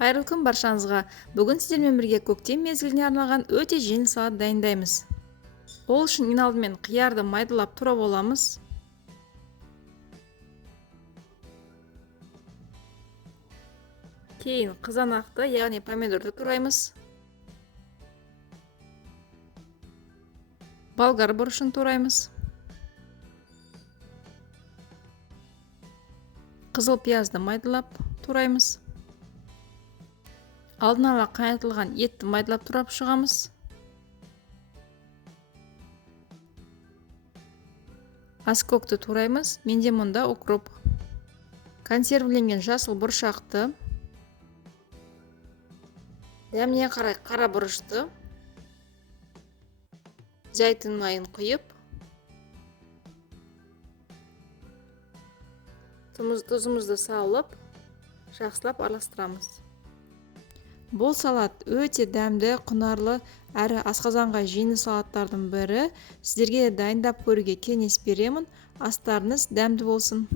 Қайырлы күн баршаңызға. Бүгін сіздермен бірге көктем мезгіліне арналған өте жеңіл салат дайындаймыз. Ол үшін ең алдымен қиярды майдалап турап аламыз. Кейін қызанақты, яғни помидорды тураймыз. Болгар бұрышын тураймыз. Қызыл пиязды майдалап тураймыз. Алдын ала қайнатылған етті майдалап турап шығамыз. Аскөкті тураймыз. Менде мұнда укроп. Консервіленген жасыл бұршақты, дәміне қарай қара бұрышты, зәйтүн майын құйып, тұзымызды салып, жақсылап араластырамыз. Бұл салат өте дәмді, құнарлы әрі асқазанға жеңіл салаттардың бірі. Сіздерге дайындап көруге кеңес беремін. Астарыңыз дәмді болсын.